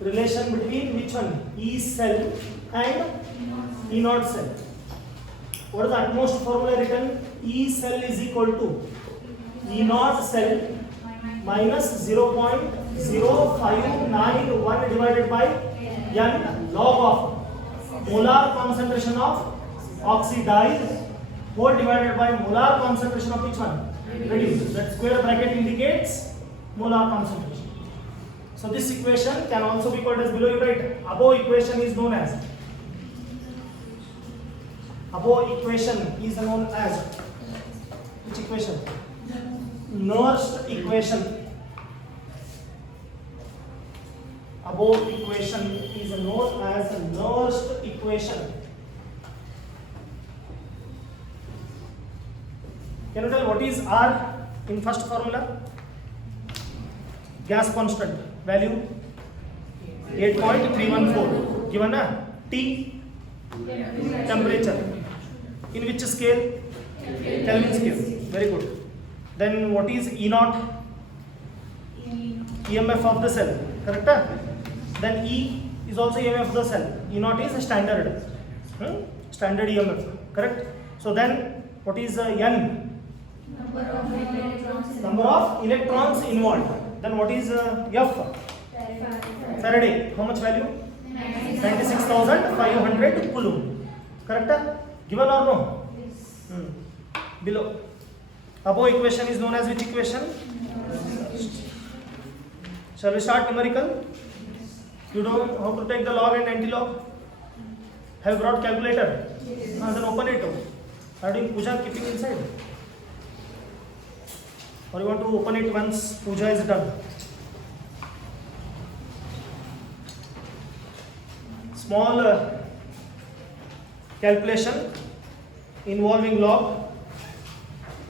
relation between which one? E cell and E naught cell. What is the utmost formula written? E cell is equal to E naught cell minus 0.0591 divided by n log of molar concentration of oxidized whole divided by molar concentration of which one? Reduced. That square bracket indicates molar concentration. So this equation can also be called as below. You write above equation is known as which equation? Nernst equation. Above equation is known as Nernst equation. Can you tell what is R in first formula? Gas constant value 8.314. Given a T temperature. In which scale? Kelvin scale. Very good. Then what is E naught? EMF of the cell. Correct? Then E is also EMF of the cell. E naught is standard. Standard EMF. Correct? So then what is N? Number of electrons involved. Then what is F? Faraday. How much value? 96,500 coulomb. Correct? Given or no? Below. Above equation is known as which equation? Shall we start numerical? You know how to take the log and anti-log? Have you brought calculator? Then open it. Are you doing puja keeping inside? Or you want to open it once puja is done? Small calculation involving log.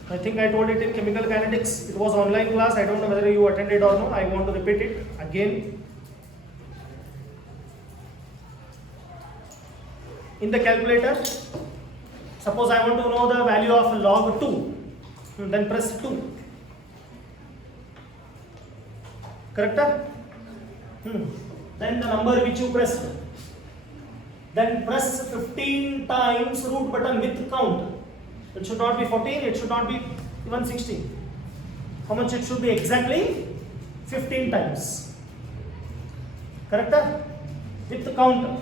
I think I told it in chemical kinetics. It was online class. I don't know whether you attended or not. I want to repeat it again. In the calculator, suppose I want to know the value of log 2. Then press 2. Correct? Then the number which you press. Then press 15 times root button with count. It should not be 14, it should not be even 16. How much it should be? Exactly 15 times. Correct? With the count.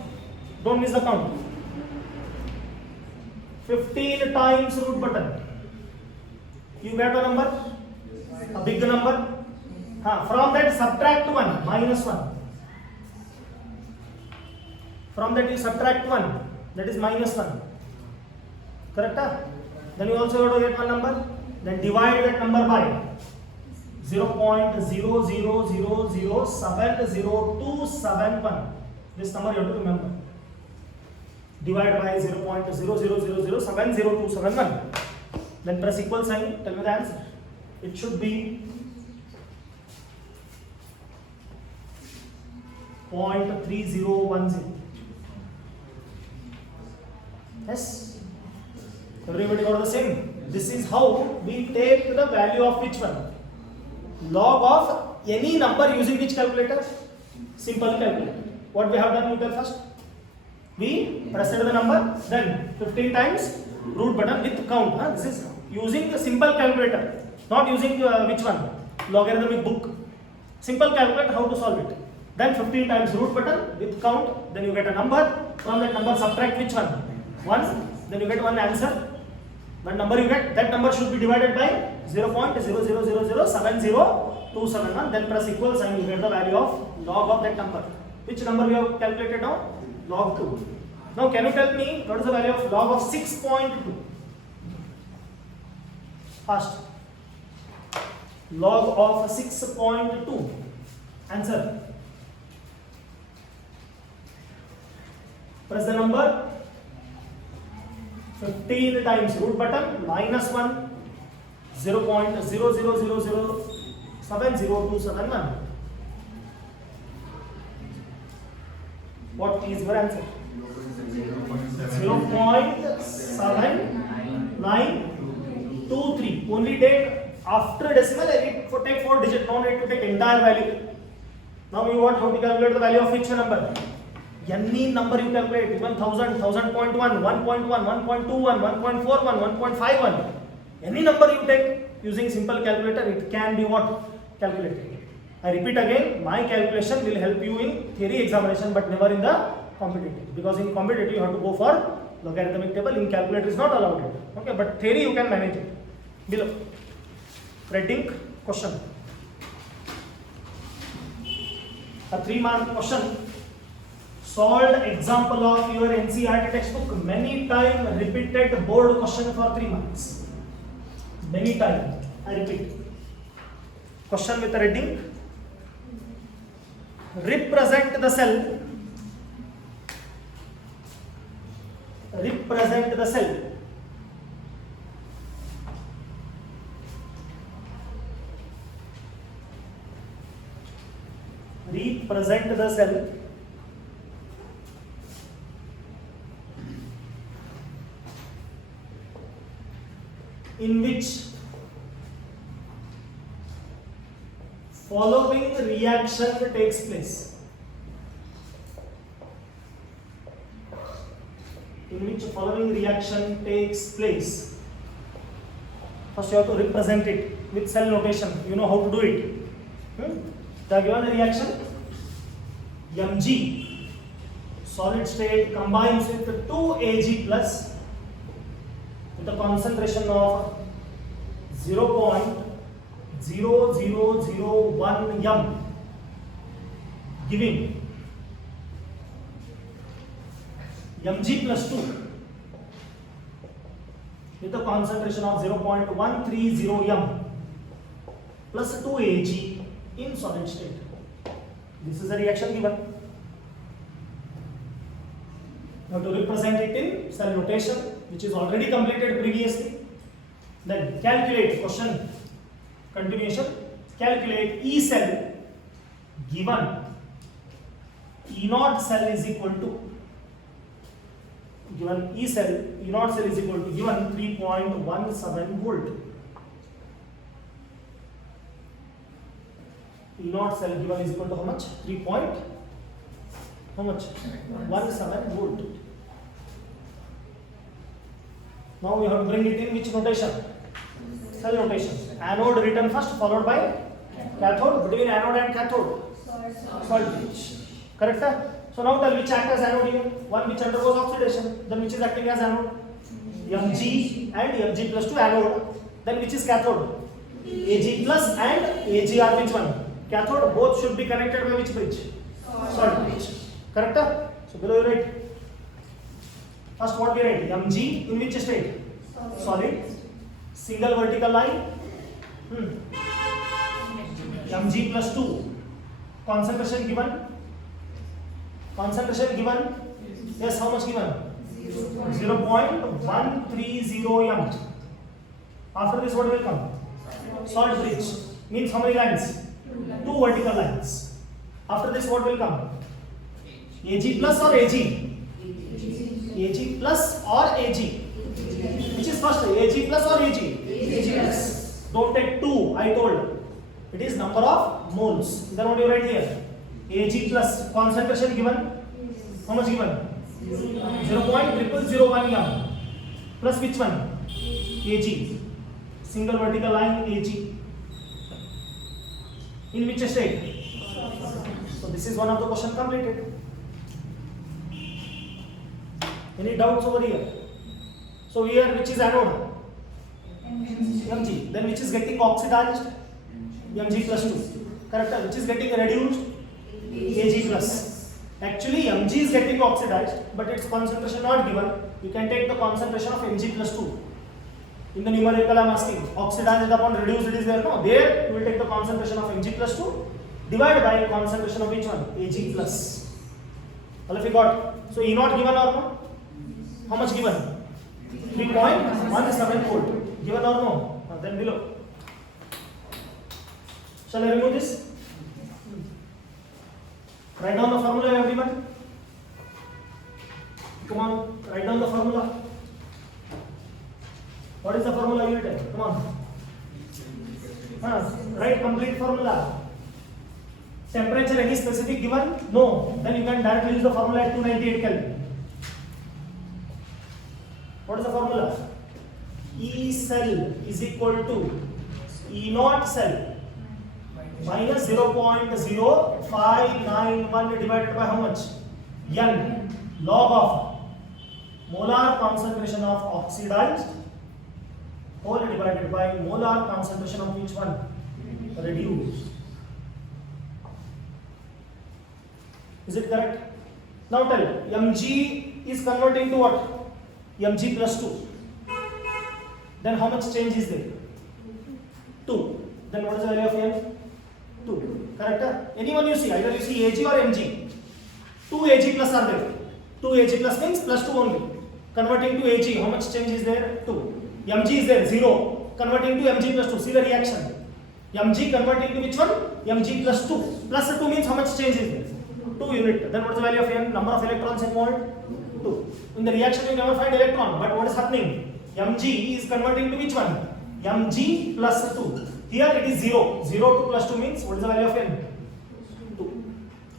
Don't miss the count. 15 times root button. You get a number? A big number? From that subtract 1, minus 1. From that you subtract 1, that is minus 1. Correct? Then you also have to get one number. Then divide that number by 0.000070271. This number you have to remember. Divide by 0.000070271. Then press equal sign. Tell me the answer. It should be 0.3010. Yes. Everybody got the same. This is how we take the value of which one? Log of any number using which calculator? Simple calculator. What we have done, you tell first. We pressed the number, then 15 times root button with count. This is using the simple calculator, not using which one? Logarithmic book. Simple calculator, how to solve it. Then 15 times root button with count, then you get a number. From that number subtract which one? 1, then you get one answer. What number you get? That number should be divided by 0.000070271. Then press equal sign, you get the value of log of that number. Which number we have calculated now? Log 2. Now can you tell me what is the value of log of 6.2? Fast. Log of 6.2. Answer. Press the number. 15 times root button minus 1 0.000070271. What is your answer? 0.7923. Only take after decimal, take 4 digit, no need to take entire value. Now you want how to calculate the value of which number? Any number you calculate, even 1000, 1000.1, 1.1, 1.21, 1.41, 1.51. Any number you take using simple calculator, it can be what? Calculated. I repeat again, my calculation will help you in theory examination but never in the competitive. Because in competitive you have to go for logarithmic table, in calculator is not allowed. Okay, but theory you can manage it. Below. Red ink question. A 3-mark question. Solved example of your NCERT textbook. Many time repeated board question for 3 marks. Many time. I repeat. Question with a red ink. Represent the cell. Represent the cell. Represent the cell in which following reaction takes place. In which following reaction takes place. First you have to represent it with cell notation. You know how to do it. The given reaction Mg solid state combines with 2 Ag plus with a concentration of 0.0001 m, giving Mg plus 2 with a concentration of 0.130 m plus 2 Ag in solid state. This is a reaction given. You have to represent it in cell notation, which is already completed previously. Then calculate, question continuation, calculate E cell given E naught cell is equal to, given E cell, E naught cell is equal to given 3.17 volt. E naught cell given is equal to how much? 17 volt. Now we have to bring it in which notation? Cell notation. Anode written first, followed by cathode. Between anode and cathode, salt bridge. Correct? So now tell which acts as anode here. One which undergoes oxidation, then which is acting as anode? Mg and Mg plus 2 anode. Then which is cathode? Ag plus and Ag are which one? Cathode. Both should be connected by which bridge? Salt bridge. Correct? So below you write. First what we write? Mg in which state? Solid. Single vertical line. Mg plus 2. Concentration given. Concentration given. Yes, how much given? 0.130 m. After this what will come? Salt bridge. Means how many lines? 2 vertical lines. After this what will come? Ag plus or Ag? Ag plus or Ag? Which is first? Ag plus or Ag? Ag plus. Don't take 2, I told. It is number of moles. Then what do you write here? Ag plus concentration given. How much given? 0.0001 m. Plus which one? Ag. Single vertical line Ag. In which state? So this is one of the question completed. Any doubts over here? So here which is anode? Mg. Then which is getting oxidized? Mg plus 2. Correct? Which is getting reduced? Ag plus. Actually Mg is getting oxidized, but its concentration not given. You can take the concentration of Mg plus 2. In the numerical I am asking, oxidized upon reduced it is there, no? There you will take the concentration of Mg plus 2 divided by concentration of which one? Ag plus. All of you got? So E naught given or no? How much given? 3.17 volt. Given or no? Then below. Shall I remove this? Write down the formula everyone. Come on, write down the formula. What is the formula you written? Come on. Write complete formula. Temperature any specific given? No. Then you can directly use the formula at 298 Kelvin. What is the formula? E cell is equal to E naught cell minus 0.0591 divided by how much? N log of molar concentration of oxidized whole divided by molar concentration of which one? Reduced. Is it correct? Now tell, mg is converting to what? Mg plus 2. Then how much change is there? 2. Then what is the value of m? 2. Correct? Anyone you see, either you see Ag or mg. 2 Ag plus are there. 2 Ag plus means plus 2 only. Converting to Ag, how much change is there? 2. Mg is there, 0. Converting to Mg plus 2. See the reaction. Mg converting to which one? Mg plus 2. Plus 2 means how much change is there? 2 unit. Then what is the value of m? Number of electrons involved? 2. In the reaction you never find electron, but what is happening? Mg is converting to which one? Mg plus 2. Here it is 0. 0 to plus 2 means what is the value of n? 2.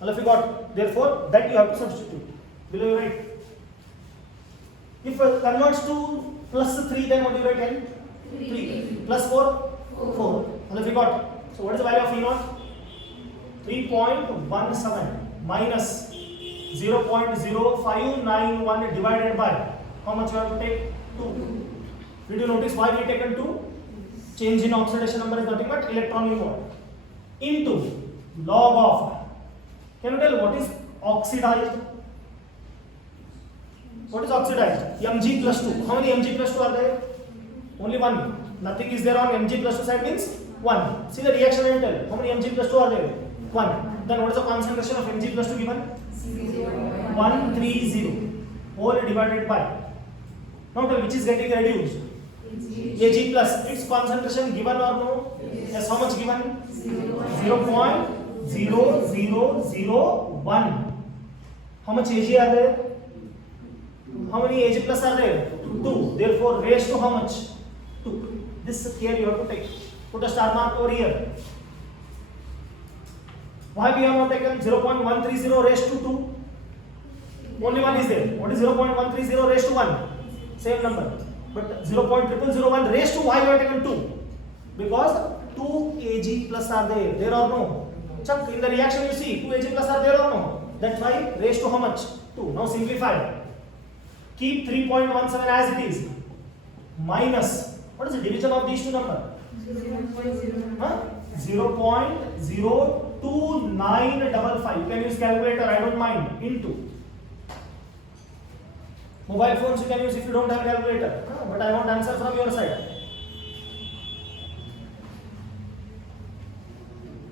All of you got. Therefore, that you have to substitute. Below you write. If it converts to plus 3, then what do you write n? 3. Plus 4? 4. All of you got. So what is the value of E naught? 3.17 minus 0.0591 divided by how much you have to take? 2. Did you notice why we taken 2? Change in oxidation number is nothing but electron involved. Into log of. Can you tell what is oxidized? What is oxidized? Mg plus 2. How many Mg plus 2 are there? Only 1. Nothing is there on Mg plus 2 side means 1. See the reaction and tell. How many Mg plus 2 are there? 1. Then what is the concentration of Mg plus 2 given? 130 whole divided by. Now tell which is getting reduced? Ag plus. Its concentration given or no? Yes. How much given? 0.0001. How much Ag are there? How many Ag plus are there? 2. Therefore raised to how much? 2. This here you have to take. Put a star mark over here. Why we have not taken 0.130 raised to 2? Only one is there. What is 0.130 raised to 1? Same number. But 0.0001 raised to why you have taken 2? Because 2 Ag plus are there. There or no? Check in the reaction you see 2 Ag plus are there or no? That's why raised to how much? 2. Now simplify. Keep 3.17 as it is. Minus. What is the division of these two numbers? 0.02955. You can use calculator, I don't mind. Into. Mobile phones you can use if you don't have calculator. But I want answer from your side.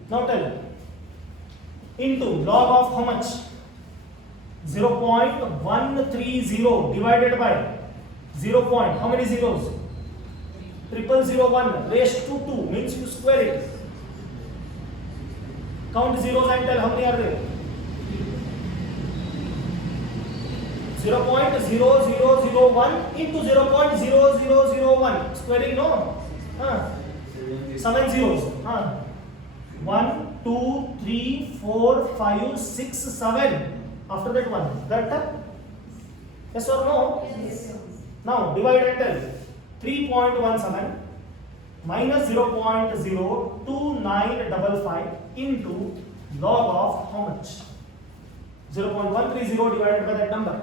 Now tell. Into log of how much? 0.130 divided by 0. How many zeros? 0001 raised to 2 means you square it. Count zeros and tell how many are there. 0.0001 into 0.0001 squaring no? 7 zeros. 1, 2, 3, 4, 5, 6, 7. After that 1. Correct? Yes or no? Yes. Now divide and tell. 3.17 minus 0.02955 into log of how much? 0.130 divided by that number.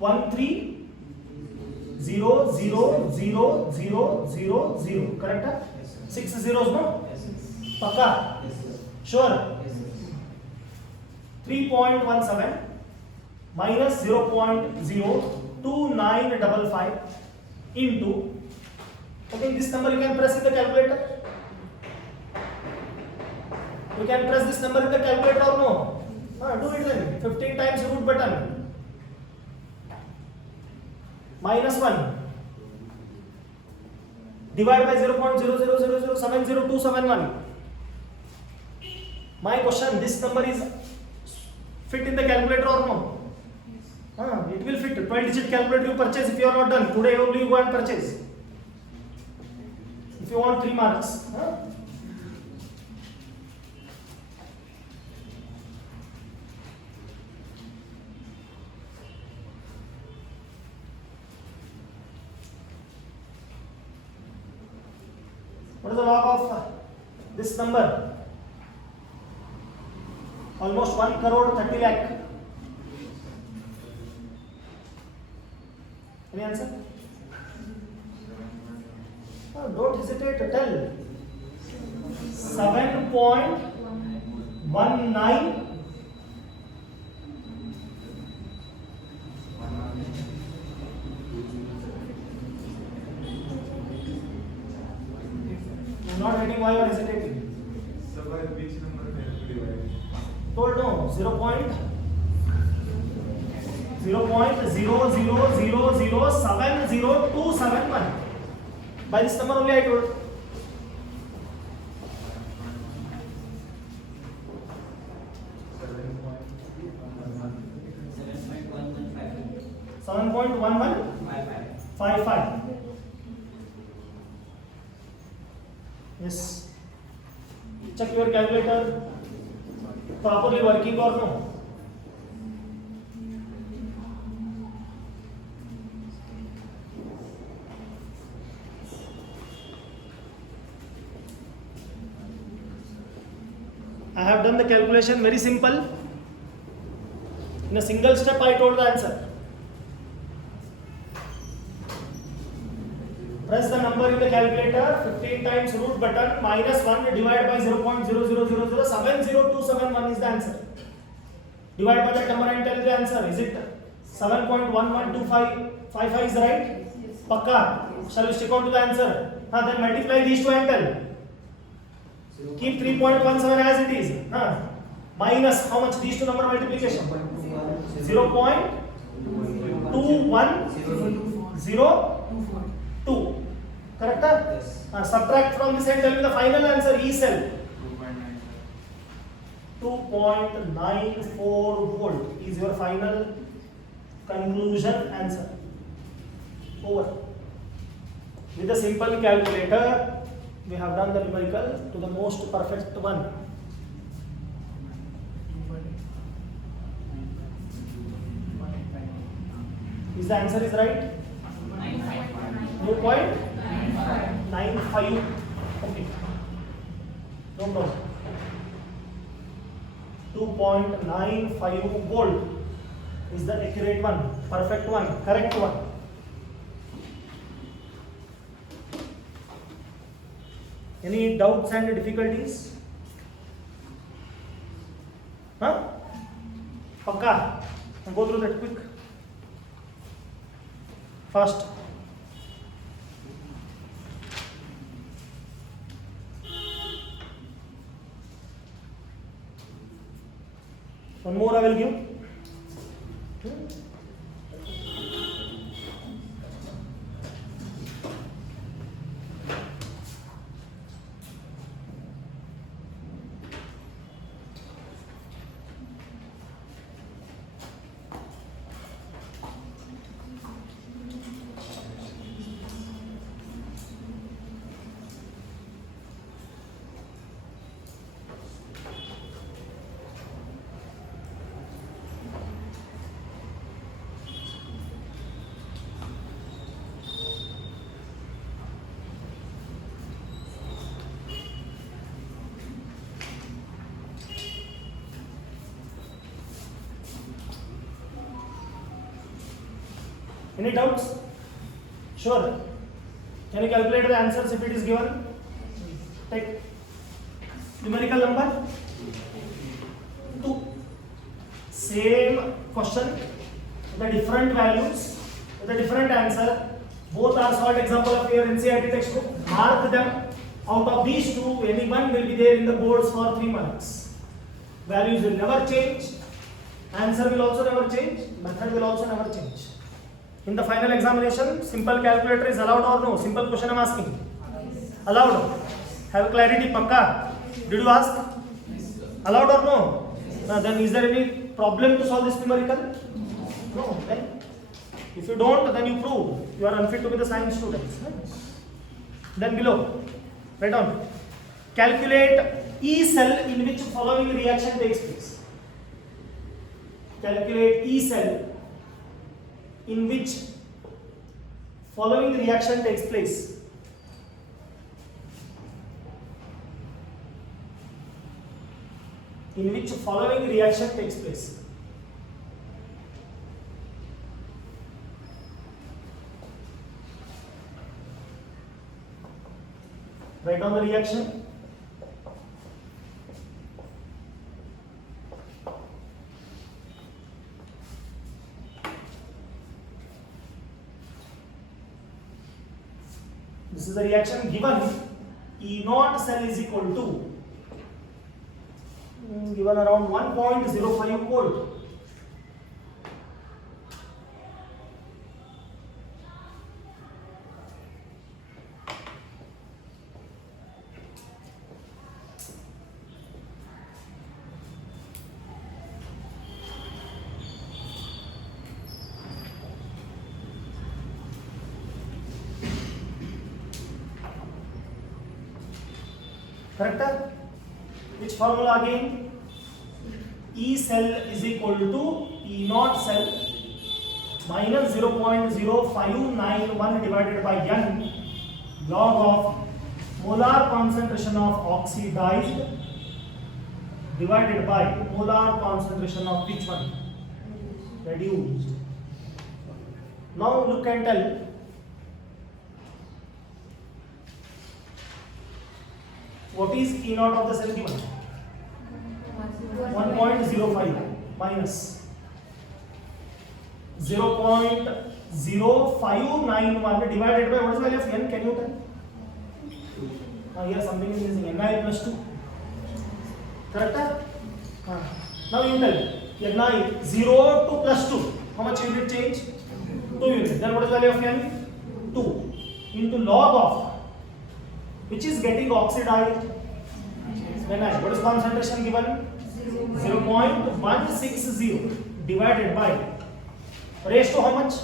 13000000. Correct? 6 zeros, no? Pakka? Sure? 3.17 minus 0.02955 into, okay, this number you can press in the calculator. You can press this number in the calculator or no? Do it then. 15 times root button. Minus 1. Divide by 0.000070271. My question, this number is fit in the calculator or no? It will fit. 20 12-digit calculator you purchase if you are not done. Today only you go and purchase. If you want 3 marks. Huh? What is the log of this number? Almost 1 crore 30 lakh. Any answer? Oh, don't hesitate to tell. 7.19. I'm not getting why you are hesitating. So by which number we have to divide? Told no. 0.000070271. By this number only I told. 7.1155. Yes. Check your calculator. Properly working or no? I have done the calculation very simple. In a single step I told the answer. Press the number in the calculator, 15 times root button, minus 1 divided by 0.000070271 is the answer. Divide by that number and tell the answer. Is it 7.112555 is right? Pakka. Shall we stick on to the answer? Then multiply these two and tell. Keep 3.17 as it is. Minus how much? These two number multiplication? 0.21002. Correct? Yes. Subtract from this and tell me the final answer. E cell. 2.94 volt is your final conclusion answer. Over. With a simple calculator, we have done the numerical to the most perfect one. Is the answer is right? 2.95. Okay. No problem. 2.95 volt is the accurate one, perfect one, correct one. Any doubts and difficulties? Pakka. Go through that quick. Fast. One more I will give. Any doubts? Sure. Can you calculate the answers if it is given? Take numerical number 2. Same question with the different values, with a different answer. Both are solved example of your NCERT textbook. Mark them. Out of these two, any one will be there in the boards for 3 marks. Values will never change. Answer will also never change. Method will also never change. In the final examination, simple calculator is allowed or no? Simple question I am asking. Allowed. Have clarity, pakka. Did you ask? Allowed or no? Then is there any problem to solve this numerical? No. Then If you don't, then you prove you are unfit to be the science students. Then below, write down. Calculate E cell in which following reaction takes place. Calculate E cell in which following reaction takes place. In which following reaction takes place. Write down the reaction. This is the reaction given. E naught cell is equal to given around 1.05 volt. Correct? Which formula again? E cell is equal to E naught cell minus 0.0591 divided by N log of molar concentration of oxidized divided by molar concentration of which one? Reduced. Now look and tell. What is E naught of the cell given? 1.05 minus 0.0591 divided by what is the value of N? Can you tell? Here something is missing. Ni plus 2. Correct? Now you tell. Ni 0 to plus 2. How much unit change? 2 units. Then what is the value of N? 2 into log of which is getting oxidized. When what is concentration given? 0.160 divided by raised to how much?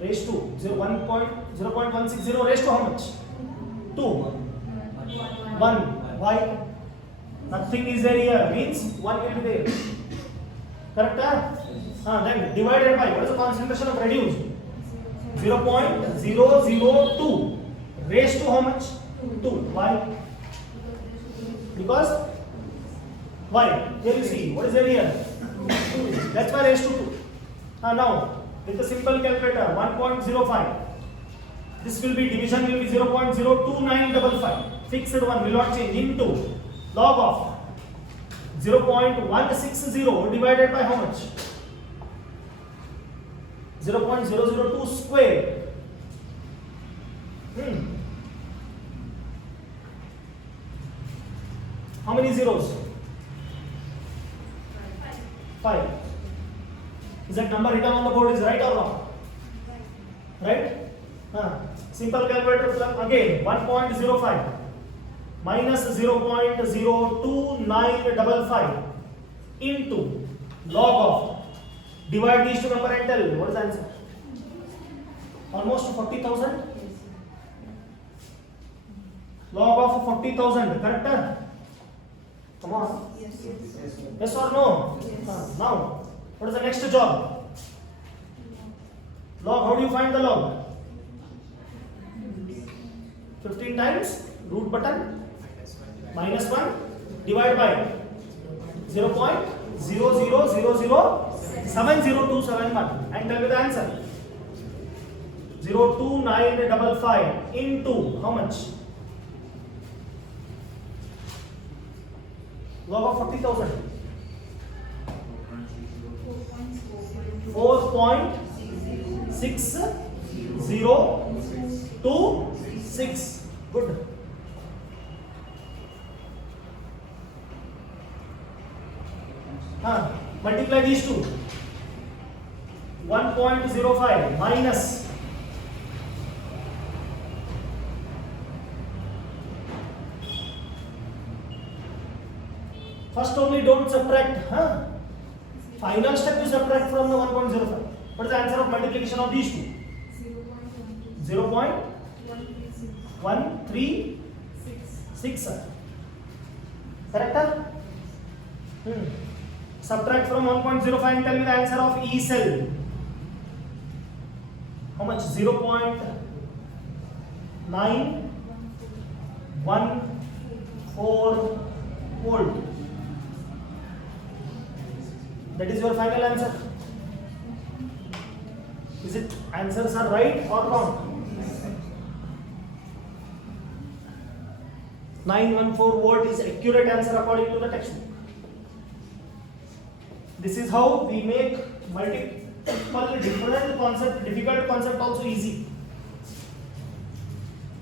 Raised to 0.160 raised to how much? 2. 1. Why? Nothing is there here. Means 1 will be there. Correct? Then divided by what is the concentration of reduced? 0.002 raised to how much? 2. Why? Because why? Here you see, what is there here? 2. That's why raised to 2. Now, with a simple calculator, 1.05. This will be, division will be 0.02955. Fixed one will not change into log of 0.160 divided by how much? 0.002 square. How many zeros? 5. Is that number written on the board is right or wrong? Right? Simple calculator again 1.05 minus 0.02955 into log of, divide these two number and tell what is the answer? Almost 40,000. Log of 40,000, correct? Come on. Yes or no? Now, what is the next job? Log, how do you find the log? 15 times root button minus 1 divide by 0.00007027 and tell me the answer. 02955 into how much? Log of 40,000. 4.6026. Good. Multiply these two. 1.05 minus 1st only don't subtract. Final step you subtract from the 1.05. What is the answer of multiplication of these two? 0.136, sir. Correct? Subtract from 1.05 and tell me the answer of E cell. How much? 0.914 volt. That is your final answer. Is it answers are right or wrong? 914 volt is accurate answer according to the textbook. This is how we make multiple different concept, difficult concept also easy.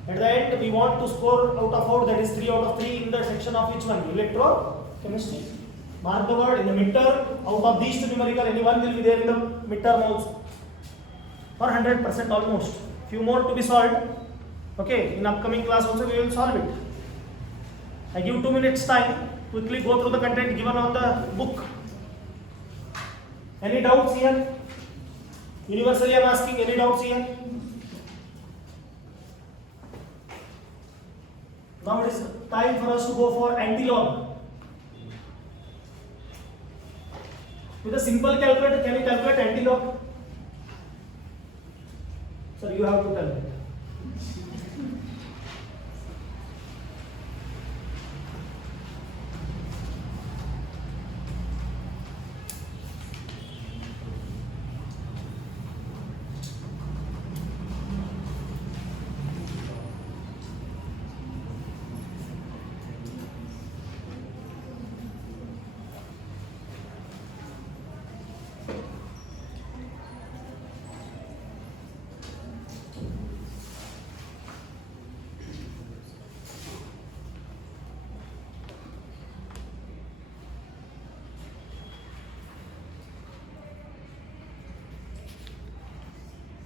At the end, we want to score out of 4, that is 3 out of 3 in the section of which one? Electrochemistry. Mark the word in the midterm. Out of these two numerical, any one will be there in the midterm also. For 100% almost. Few more to be solved. Okay, in upcoming class also we will solve it. I give 2 minutes time. Quickly go through the content given on the book. Any doubts here? Universally I am asking, any doubts here? Now it is time for us to go for antilog. With a simple calculator, can you calculate antilog? Sir, you have to tell me.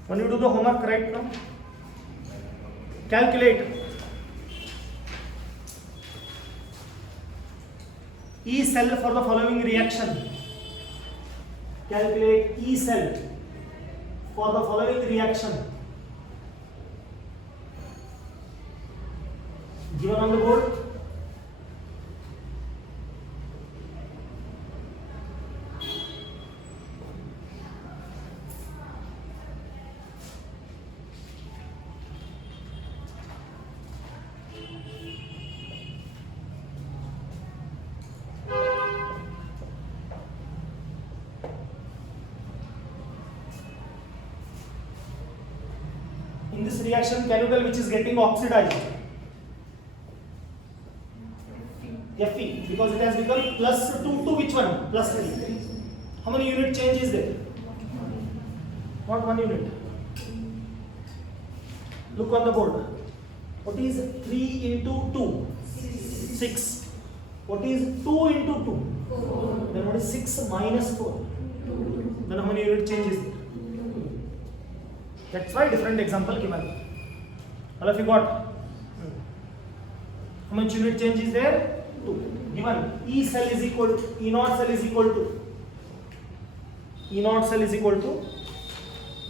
When you do the homework right now, calculate E cell for the following reaction. Calculate E cell for the following reaction. Given on the board. In this reaction, can you tell which is getting oxidized? Fe, because it has become plus 2 to which one? Plus 3. How many unit change is there? Not 1 unit. Look on the board. What is 3 into 2? 6. What is 2 into 2? 4. Then what is 6 minus 4? 2. Then how many unit change is there? That's why different example given. All of you got? How much unit change is there? 2. Given E cell is equal to E naught cell is equal to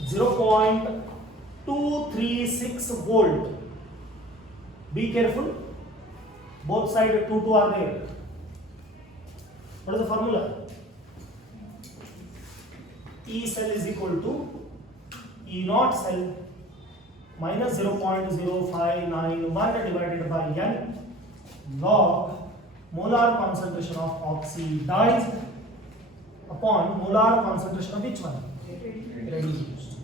0.236 volt. Be careful. Both sides 2 are there. What is the formula? E cell is equal to E naught cell minus 0.0591 divided by N log molar concentration of oxidized upon molar concentration of which one? Reduced.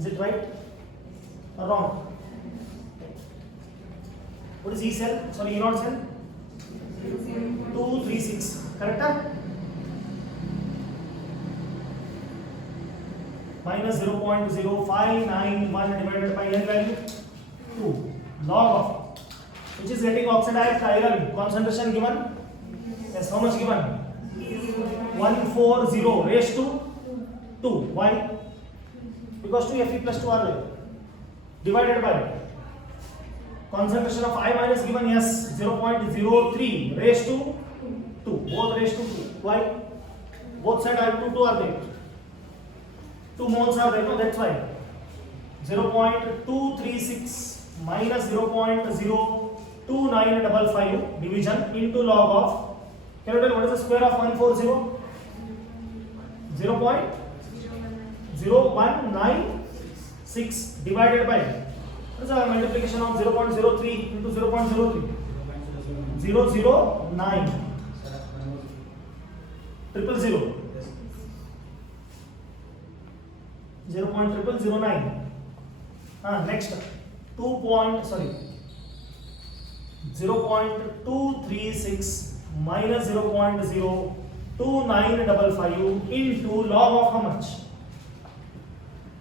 Is it right or wrong? What is E cell? Sorry, E naught cell? 236. Correct? Minus 0.0591 divided by N value 2 log of which is getting oxidized iron concentration given. Yes, how much given? 140 raised to 2. Why? Because 2 Fe plus 2 are there. Divided by concentration of I minus given, yes, 0.03 raised to 2. Both raised to 2. Why? both side I have 2 are there. 2 moles are there, no, that's why 0.236 minus 0.02955 division into log of, can you tell what is the square of 140? 0.0196 divided by, what is the multiplication of 0.03 into 0.03? 009 triple zero 0.0009. Next 0.236 minus 0.02955 into log of how much?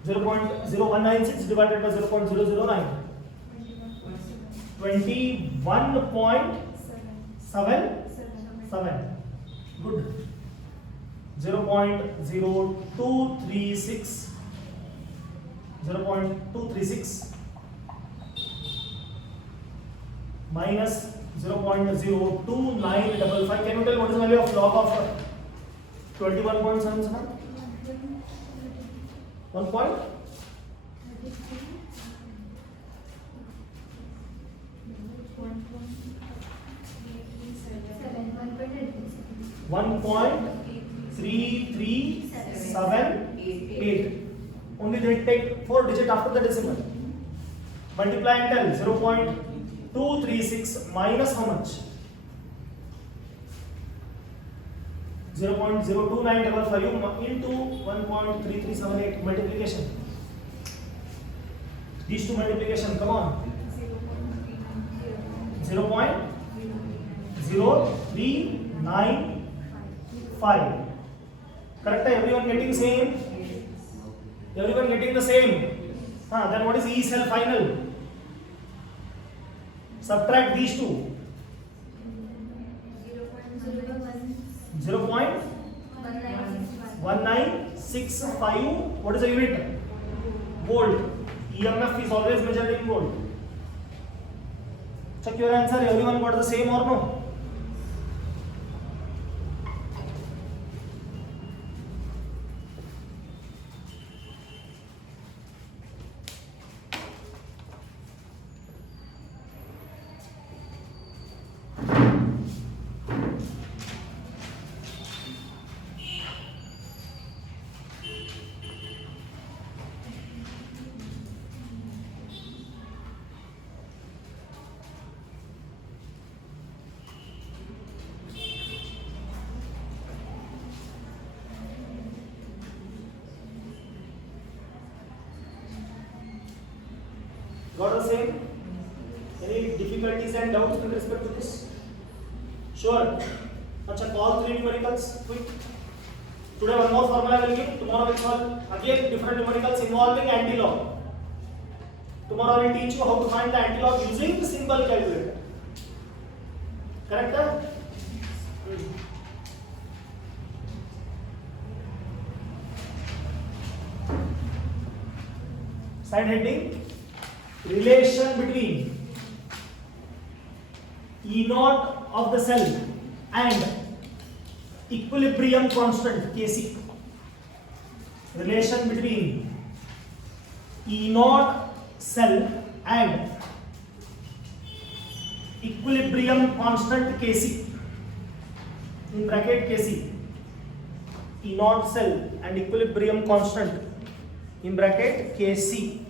0.0196 divided by 0.009. 21.77. Good. 0.0236 minus 0.02955. Can you tell what is the value of log of 21.77? 1 point? 1.3378. Only they take 4 digit after the decimal. Multiply and tell 0.236 minus how much? 0.02955 into 1.3378 multiplication. These two multiplication, come on. 0.0395. Correct? Everyone getting same? Everyone getting the same? Then what is E cell final? Subtract these two. 0.1965. What is the unit? Volt. EMF is always measured in volt. Check your answer. Everyone got the same or no? Got the same? Any difficulties and doubts with respect to this? Sure. Acha, call 3 numericals quick. Today one more formula will give. Tomorrow we'll solve again different numericals involving antilog. Tomorrow I will teach you how to find the antilog using the symbol calculator. Correct? Side heading. Relation between E naught of the cell and equilibrium constant Kc. Relation between E naught cell and equilibrium constant Kc. In bracket Kc. E naught cell and equilibrium constant in bracket Kc.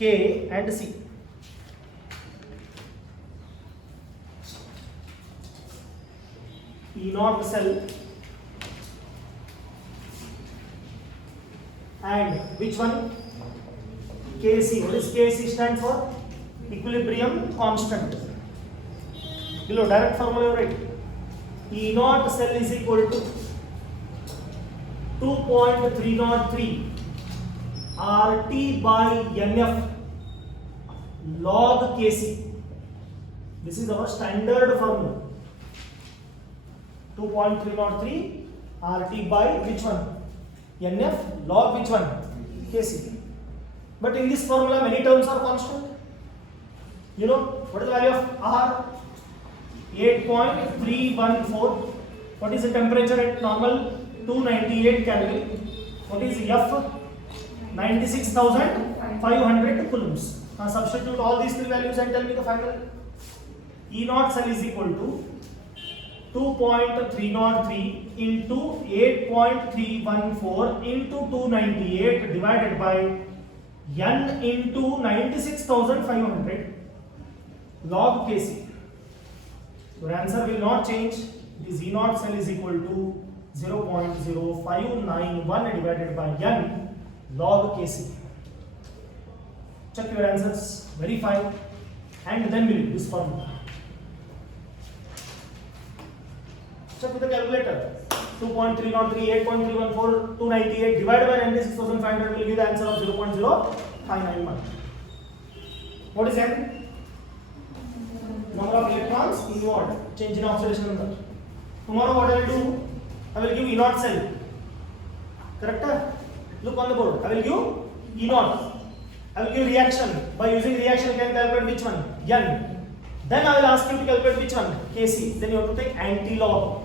K and C. E naught cell and which one? Kc. What is Kc stand for? Equilibrium constant. Below direct formula you write. E naught cell is equal to 2.303 RT by NF log Kc. This is our standard formula. 2.303 RT by which one? NF log which one? Kc. But in this formula many terms are constant. You know what is the value of R? 8.314. What is the temperature at normal? 298 Kelvin. What is F? 96,500 coulombs. Now substitute all these three values and tell me the final. E naught cell is equal to 2.303 into 8.314 into 298 divided by N into 96,500 log Kc. Your answer will not change. The Z naught cell is equal to 0.0591 divided by N log Kc. Check your answers, verify, and then we'll use this formula. Check with the calculator. 2.303, 8.314, 298 divided by 96,500 will give the answer of 0.0591. What is N? Number of electrons inward, change in oxidation number. Tomorrow what I will do? I will give E naught cell. Correct? Look on the board. I will give E naught. I will give reaction. By using reaction, you can calculate which one? N. Then I will ask you to calculate which one? Kc. Then you have to take anti-log.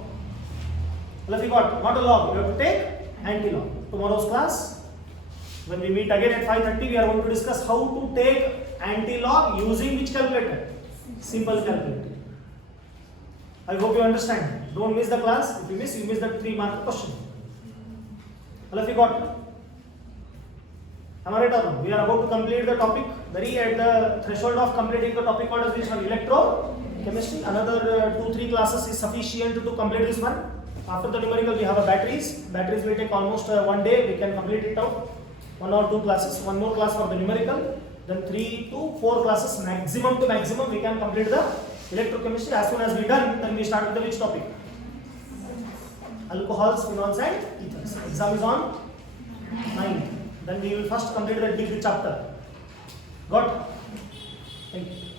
Well, if you got not a log, you have to take anti-log. Tomorrow's class, when we meet again at 5:30, we are going to discuss how to take anti-log using which calculator? Simple calculator. I hope you understand. Don't miss the class. If you miss, you miss the 3-mark question. Well, if you got. Am I right or wrong? We are about to complete the topic. Very at the threshold of completing the topic called as which one? Electrochemistry. Another 2-3 classes is sufficient to complete this one. After the numerical, we have a batteries. Batteries will take almost 1 day. We can complete it out. 1 or 2 classes. 1 more class for the numerical. Then 3 to 4 classes maximum to maximum. We can complete the electrochemistry. As soon as we done, then we start with the which topic? Alcohols, phenols, and ethers. Exam is on 9th. Then we will first complete the deep chapter. Got? Thank you.